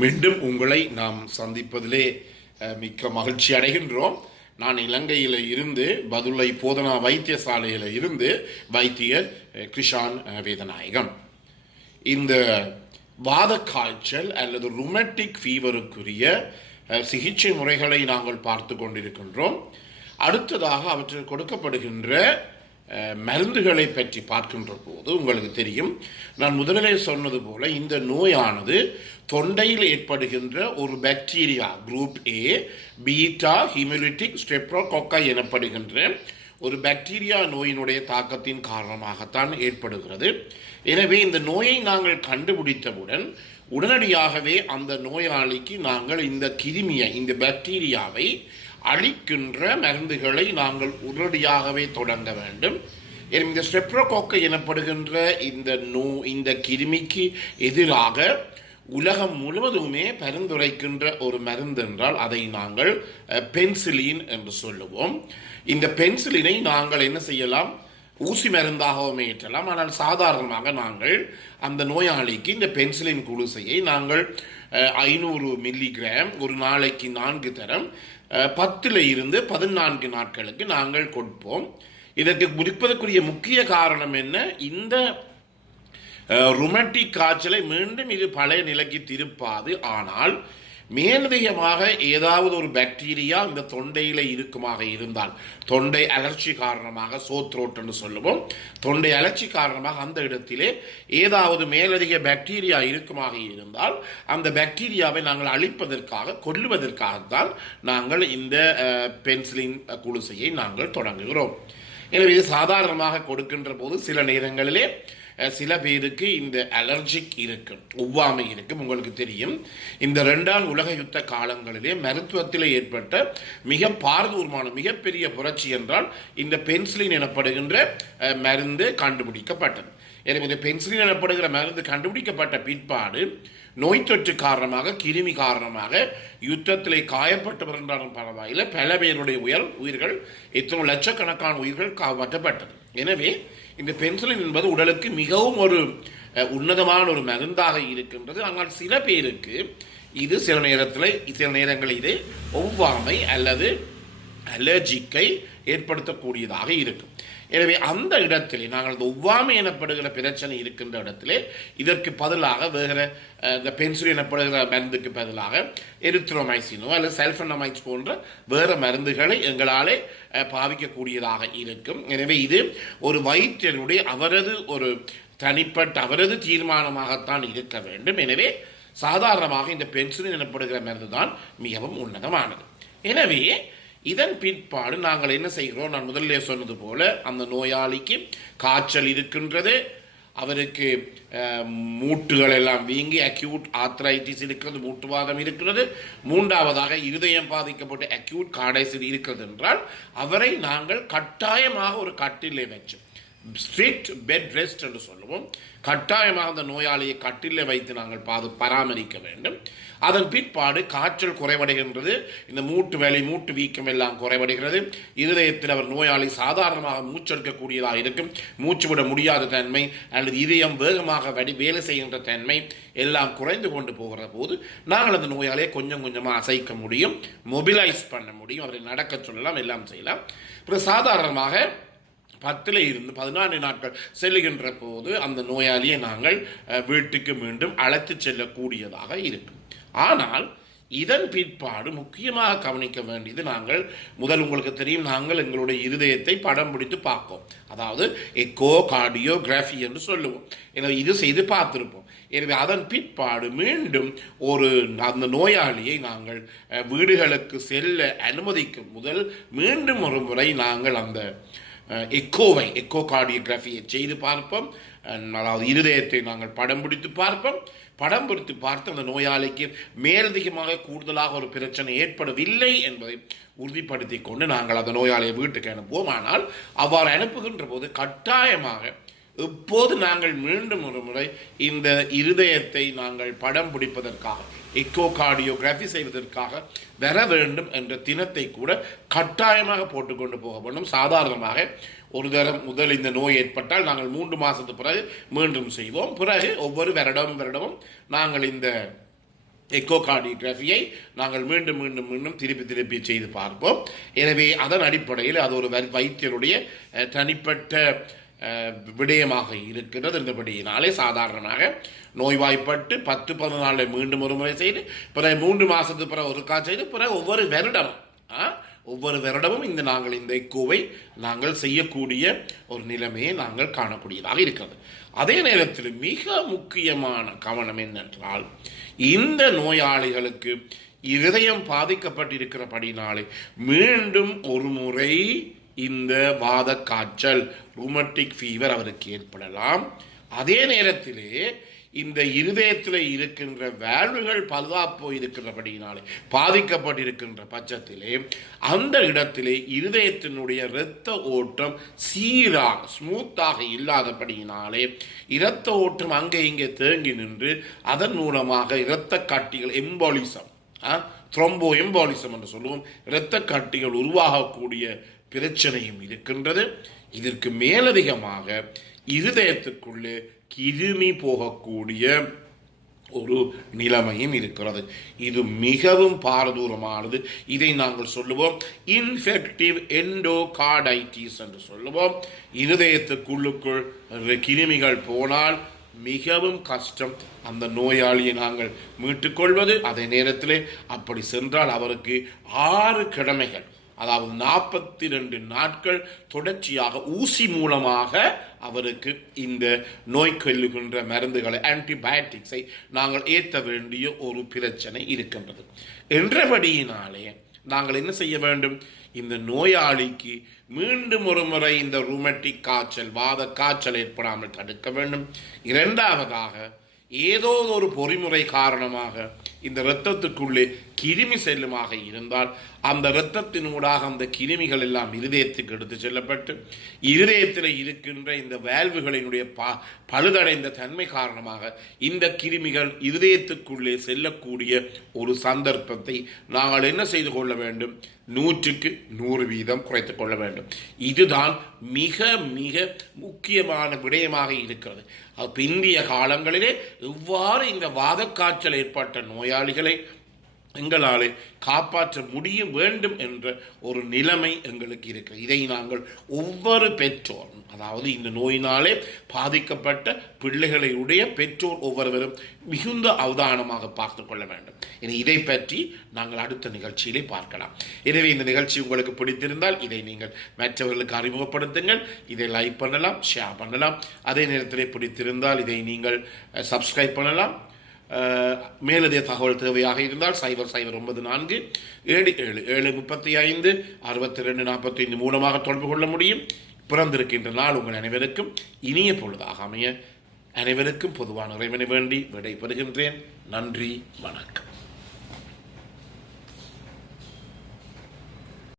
மீண்டும் உங்களை நாம் சந்திப்பதிலே மிக்க மகிழ்ச்சி அடைகின்றோம். நான் இலங்கையில் இருந்து பதுளை போதனா வைத்தியசாலையில் இருந்து வைத்தியர் கிருஷான் வேதநாயகம். இந்த வாத காய்ச்சல் அல்லது ருமட்டிக் ஃபீவருக்குரிய சிகிச்சை முறைகளை நாங்கள் பார்த்து கொண்டிருக்கின்றோம். அடுத்ததாக அவற்றில் கொடுக்கப்படுகின்ற மருந்துகளை பற்றி பார்க்கின்ற போது உங்களுக்கு தெரியும், நான் முதலிலே சொன்னது போல இந்த நோயானது தொண்டையில் ஏற்படுகின்ற ஒரு பாக்டீரியா குரூப் ஏ பீட்டா ஹிமோலிட்டிக் ஸ்ட்ரெப்டோகோக்கை எனப்படுகின்ற ஒரு பாக்டீரியா நோயினுடைய தாக்கத்தின் காரணமாகத்தான் ஏற்படுகிறது. எனவே இந்த நோயை நாங்கள் கண்டுபிடித்தவுடன் உடனடியாகவே அந்த நோயாளிக்கு நாங்கள் இந்த கிருமியை, இந்த பாக்டீரியாவை அழிக்கின்ற மருந்துகளை நாங்கள் உடனடியாகவே தொடங்க வேண்டும். இந்த ஸ்ட்ரெப்டோகோக்கை எனப்படுகின்ற இந்த கிருமிக்கு எதிராக உலகம் முழுவதுமே பரிந்துரைக்கின்ற ஒரு மருந்து என்றால் அதை நாங்கள் பென்சிலின் என்று சொல்லுவோம். இந்த பென்சிலினை நாங்கள் என்ன செய்யலாம், ஊசி மருந்தாகவும் ஏற்றலாம். ஆனால் சாதாரணமாக நாங்கள் அந்த நோயாளிக்கு இந்த பென்சிலின் குளுசையை நாங்கள் 500 மில்லிகிராம் ஒரு நாளைக்கு 4 தரம் 10 இருந்து 14 நாட்களுக்கு நாங்கள் கொடுப்போம். இதற்கு முடிப்பதற்குரிய முக்கிய காரணம் என்ன, இந்த ருமட்டிக் காய்ச்சலை மீண்டும் இது பழைய நிலைக்கு திருப்பாது. ஆனால் மேலதிகமாக ஏதாவது ஒரு பாக்டீரியா இந்த தொண்டையில் இருக்குமாக இருந்தால், தொண்டை அலர்ச்சி காரணமாக சோத்ரோட் என்று சொல்லுவோம், தொண்டை அலர்ச்சி காரணமாக அந்த இடத்திலே ஏதாவது மேலதிக பாக்டீரியா இருக்குமாக இருந்தால் அந்த பாக்டீரியாவை நாங்கள் அழிப்பதற்காக, கொல்லுவதற்காகத்தான் நாங்கள் இந்த பென்சிலின் குளுசையை நாங்கள் தொடங்குகிறோம். எனவே இது சாதாரணமாக கொடுக்கின்ற போது சில நேரங்களிலே சில பேருக்கு இந்த அலர்ஜிக் இருக்கும், ஒவ்வாமை இருக்கும். உங்களுக்கு தெரியும், இந்த 2ஆம் உலக யுத்த காலங்களிலே மருத்துவத்தில் ஏற்பட்ட மிக பாரதூரமான மிகப்பெரிய புரட்சி என்றால் இந்த பென்சிலின் எனப்படுகின்ற மருந்து கண்டுபிடிக்கப்பட்டது. எனவே இந்த பென்சிலின் எனப்படுகிற மருந்து கண்டுபிடிக்கப்பட்ட பிற்பாடு நோய் தொற்று காரணமாக, கிருமி காரணமாக யுத்தத்திலே காயப்பட்டவர் என்றாலும் பரவாயில்லை, பல பேருடைய உயிர்கள், எத்தனை லட்சக்கணக்கான உயிர்கள் காப்பாற்றப்பட்டது. எனவே இந்த பென்சிலின் என்பது உடலுக்கு மிகவும் ஒரு உன்னதமான ஒரு மருந்தாக இருக்கின்றது. ஆனால் சில பேருக்கு இது சில நேரங்களில் இது ஒவ்வாமை அல்லது அலர்ஜிக்கை ஏற்படுத்தக்கூடியதாக இருக்கும். எனவே அந்த இடத்திலே நாங்கள் இந்த ஒவ்வாமை எனப்படுகிற பிரச்சனை இருக்கின்ற இடத்திலே இதற்கு பதிலாக வேறு இந்த பென்சிலின் எனப்படுகிற மருந்துக்கு பதிலாக எரித்ரோமைசினோ அல்லது சல்ஃபனமைட்ஸ் போன்ற வேறு மருந்துகளை எங்களாலே பாவிக்கக்கூடியதாக இருக்கும். எனவே இது ஒரு வைத்தியருடைய அவரது தனிப்பட்ட தீர்மானமாகத்தான் இருக்க வேண்டும். எனவே சாதாரணமாக இந்த பென்சிலின் எனப்படுகிற மருந்து தான் மிகவும் உன்னதமானது. எனவே இதன் பிற்பாடு நாங்கள் என்ன செய்கிறோம், நான் முதல்ல சொன்னது போல அந்த நோயாளிக்கு காய்ச்சல் இருக்கின்றது, அவருக்கு மூட்டுகள் எல்லாம் வீங்கி அக்யூட் ஆர்த்ரைட்டிஸ் இருக்கிறது, மூட்டுவாதம் இருக்கிறது, 3ஆவதாக இருதயம் பாதிக்கப்பட்ட அக்யூட் கார்டைசிஸ் இருக்கிறது என்றால் அவரை நாங்கள் கட்டாயமாக ஒரு கட்டிலே வச்சு ஸ்ட்ரிக்ட் பெட் ரெஸ்ட் என்று சொல்லுவோம். கட்டாயமாக அந்த நோயாளியை கட்டிலே வைத்து நாங்கள் பராமரிக்க வேண்டும். அதன் பிற்பாடு காய்ச்சல் குறைவடைகின்றது, இந்த மூட்டு வலி, மூட்டு வீக்கம் எல்லாம் குறைவடைகிறது. இருதயத்தில் அவர் நோயாளி சாதாரணமாக மூச்செடுக்கக்கூடியதாக இருக்கும், மூச்சு விட முடியாத தன்மை அல்லது இதயம் வேகமாக வேலை செய்கின்ற தன்மை எல்லாம் குறைந்து கொண்டு போகிற போது நாங்கள் அந்த நோயாளியை கொஞ்சம் கொஞ்சமாக அசைக்க முடியும், மொபிலைஸ் பண்ண முடியும், அவரை நடக்க சொல்லலாம், எல்லாம் செய்யலாம். அப்புறம் சாதாரணமாக 10 இருந்து 14 நாட்கள் செல்லுகின்ற போது அந்த நோயாளியை நாங்கள் வீட்டுக்கு மீண்டும் அழைத்து செல்லக்கூடியதாக இருக்கும். ஆனால் இதன் பிற்பாடு முக்கியமாக கவனிக்க வேண்டியது, நாங்கள் உங்களுக்கு தெரியும், நாங்கள் எங்களுடைய இருதயத்தை படம் பிடித்து பார்ப்போம், அதாவது எக்கோ கார்டியோகிராஃபி என்று சொல்லுவோம். எனவே இது செய்து பார்த்திருப்போம். எனவே அதன் பிற்பாடு மீண்டும் அந்த நோயாளியை நாங்கள் வீடுகளுக்கு செல்ல அனுமதிக்கும் முதல் மீண்டும் ஒரு முறை நாங்கள் அந்த எக்கோ கார்டியோகிராஃபியை செய்து பார்ப்போம். அதாவது இருதயத்தை நாங்கள் படம் பிடித்து பார்ப்போம். படம் பிடித்து பார்த்து அந்த நோயாளிக்கு மேலதிகமாக கூடுதலாக ஒரு பிரச்சனை ஏற்படவில்லை என்பதை உறுதிப்படுத்தி கொண்டு நாங்கள் அந்த நோயாளியை வீட்டுக்கு அனுப்புவோம். ஆனால் அவ்வாறு அனுப்புகின்ற போது கட்டாயமாக இப்போது நாங்கள் மீண்டும் ஒரு முறை இந்த இருதயத்தை நாங்கள் படம் பிடிப்பதற்காக, எக்கோ கார்டியோகிராஃபி செய்வதற்காக வர வேண்டும் என்ற தினத்தை கூட கட்டாயமாக போட்டுக்கொண்டு போக வேண்டும். சாதாரணமாக ஒரு தரம் முதல் இந்த நோய் ஏற்பட்டால் நாங்கள் 3 மாதத்துக்கு பிறகு மீண்டும் செய்வோம். பிறகு ஒவ்வொரு வருடமும் நாங்கள் இந்த எக்கோகார்டியோகிராஃபியை நாங்கள் மீண்டும் மீண்டும் மீண்டும் திருப்பி செய்து பார்ப்போம். எனவே அதன் அடிப்படையில் அது ஒரு வைத்தியருடைய தனிப்பட்ட விடயமாக இருக்கிறது. என்றபடியினாலே சாதாரணமாக நோய்வாய்ப்பட்டு 10-14 மீண்டும் ஒரு முறை செய்து பிறகு 3 மாதத்துக்கு பிறகு ஒருக்கா செய்து பிறகு ஒவ்வொரு வருடமும் நாங்கள் இந்த எக்கோவை நாங்கள் செய்யக்கூடிய ஒரு நிலைமையை நாங்கள் காணக்கூடியதாக இருக்கிறது. அதே நேரத்தில் மிக முக்கியமான கவனம் என்னென்றால், இந்த நோயாளிகளுக்கு இருதயம் பாதிக்கப்பட்டிருக்கிறபடினாலே மீண்டும் ஒரு முறை இந்த வாத காய்ச்சல் ரூமட்டிக் ஃபீவர் அவருக்கு ஏற்படலாம். அதே நேரத்திலே இந்த இருதயத்தில் இருக்கின்ற வேல்வுகள் பழுதாப்போ இருக்கிறபடியினாலே பாதிக்கப்பட்டிருக்கின்ற பட்சத்திலே அந்த இடத்திலே இருதயத்தினுடைய இரத்த ஓட்டம் சீராக ஸ்மூத்தாக இல்லாதபடியினாலே இரத்த ஓட்டம் அங்கே இங்கே தேங்கி நின்று அதன் மூலமாக இரத்த கட்டிகள் எம்பாலிசம் த்ரோம்போ எம்பாலிசம் என்று சொல்லுவோம், இரத்த கட்டிகள் உருவாகக்கூடிய பிரச்சனையும் இருக்கின்றது. இதற்கு மேலதிகமாக இருதயத்துக்குள்ளே கிருமி போகக்கூடிய ஒரு நிலைமையும் இருக்கிறது. இது மிகவும் பாரதூரமானது. இதை நாங்கள் சொல்லுவோம் இன்ஃபெக்டிவ் எண்டோகார்டைட்டிஸ் என்று சொல்லுவோம். இருதயத்துக்குள்ளுக்குள் கிருமிகள் போனால் மிகவும் கஷ்டம் அந்த நோயாளியை நாங்கள் மீட்டுக்கொள்வது. அதே நேரத்தில் அப்படி சென்றால் அவருக்கு 6 கிழமைகள், அதாவது 42 நாட்கள் தொடர்ச்சியாக ஊசி மூலமாக அவருக்கு இந்த நோய் கொல்லுகின்ற மருந்துகளை ஆன்டிபயோட்டிக்ஸை நாங்கள் ஏற்ற வேண்டிய ஒரு பிரச்சனை இருக்கின்றது. என்றபடியினாலே நாங்கள் என்ன செய்ய வேண்டும்? இந்த நோயாளிக்கு மீண்டும் ஒரு முறை இந்த ரூமட்டிக் காய்ச்சல் வாத காய்ச்சல் ஏற்படாமல் தடுக்க வேண்டும். இரண்டாவதாக ஏதோ ஒரு பொறிமுறை காரணமாக இந்த இரத்தத்துக்குள்ளே கிருமி செல்லுமாக இருந்தால் அந்த இரத்தத்தினூடாக அந்த கிருமிகள் எல்லாம் இருதயத்துக்கு எடுத்து செல்லப்பட்டு இருதயத்தில் இருக்கின்ற இந்த வேல்வுகளினுடைய பழுதடைந்த தன்மை காரணமாக இந்த கிருமிகள் இருதயத்துக்குள்ளே செல்லக்கூடிய ஒரு சந்தர்ப்பத்தை நாங்கள் என்ன செய்து கொள்ள வேண்டும்? 100க்கு 100% குறைத்துக் கொள்ள வேண்டும். இதுதான் மிக மிக முக்கியமான விடயமாக இருக்கிறது. பிந்திய காலங்களிலே எவ்வாறு இந்த வாதக்காய்ச்சல் ஏற்பட்ட நோயாளிகளை எங்களாலே காப்பாற்ற முடியும் வேண்டும் என்ற ஒரு நிலைமை எங்களுக்கு இருக்கிறது. இதை நாங்கள் ஒவ்வொரு பெற்றோரும், அதாவது இந்த நோயினாலே பாதிக்கப்பட்ட பிள்ளைகளுடைய பெற்றோர் ஒவ்வொருவரும் மிகுந்த அவதானமாக பார்த்து கொள்ள வேண்டும். இதை பற்றி நாங்கள் அடுத்த நிகழ்ச்சியிலே பார்க்கலாம். எனவே இந்த நிகழ்ச்சி உங்களுக்கு பிடித்திருந்தால் இதை நீங்கள் மற்றவர்களுக்கு அறிமுகப்படுத்துங்கள். இதை லைக் பண்ணலாம், ஷேர் பண்ணலாம். அதே நேரத்திலே பிடித்திருந்தால் இதை நீங்கள் சப்ஸ்கிரைப் பண்ணலாம். மேலதிக தகவல் தேவையாக இருந்தால் 0094 77 735 62 45 மூலமாக தொடர்பு கொள்ள முடியும். பிறந்திருக்கின்ற நாள் உங்கள் அனைவருக்கும் இனிய பொழுதாக அமைய அனைவருக்கும் பொதுவான இறைவனை வேண்டி விடைபெறுகின்றேன். நன்றி, வணக்கம்.